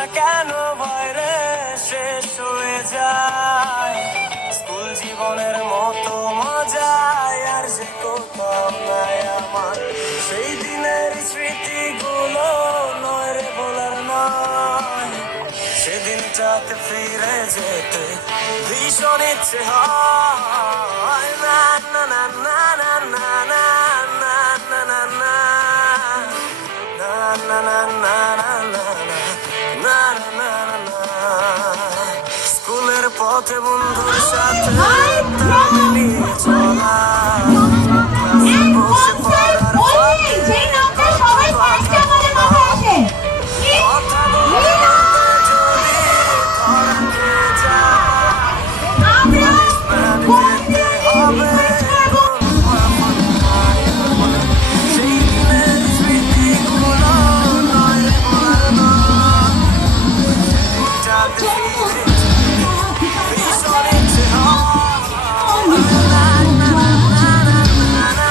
জীবনটা কেন ভয়রে শেষ হয়ে যায়। স্কুল জীবনের মতো মজায় আর যে কোথাও নাই আমার। সেই দিনের স্মৃতিগুলো নয় রে বলার নয়। সেদিনটাতে ফিরে যেতে ভীষণ ইচ্ছে হয়। না না না না না না না না না না না na na na na na na na na na স্কুলের পথে বন্ধুর সাথে নিয়ে চলা ক্লাসে বসে পড়ার কথা বলতে যদি ধরা খেয়ে যায় হবে সেই দিনের স্মৃতিগুলো নয় বলার নয়। সেদিনটাতে ফিরে ভীষণ ইচ্ছে হয়। না না না না না না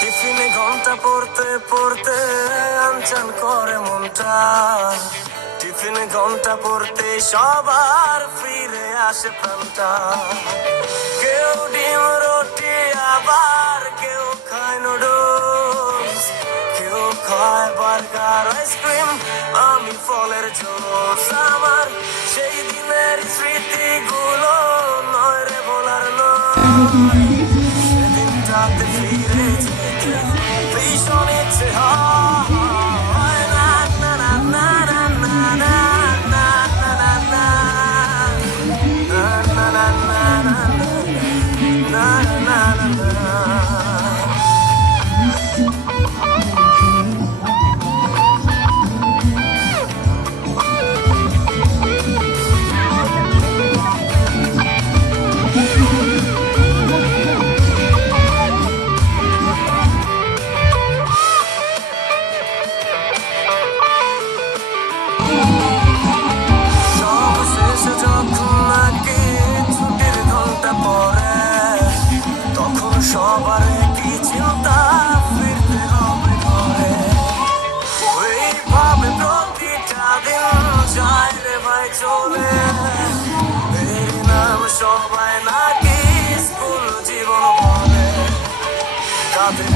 টিফিনে ঘন্টা পড়তে পড়তে আনচান করে মনটা। টিফিনে ঘন্টা পড়তে সবার ফিরে আসে প্রাণটা। কেউ ডিম রুটি আবার কেউ খায় নুডলস, কেউ খায় বার্গার আইসক্রিম, আমি ফলের জুস। আমার সেই দিনের স্মৃতিগুলো নয় রে বলার নয়। সেদিনটাতে ফিরে যেতে ভীষণ ইচ্ছে হয়। না না না না না না না না না না na na na na na na na na সবশেষে যখন নাকি ছুটির ঘন্টা পড়ে তখন সবার কি চিন্তা ফিরতে হবে ঘরে। ওইভাবে প্রতিটা দিন যায় রে ভাই চলে। এর নাম সবাই নাকি স্কুল জীবন বলে। কাদের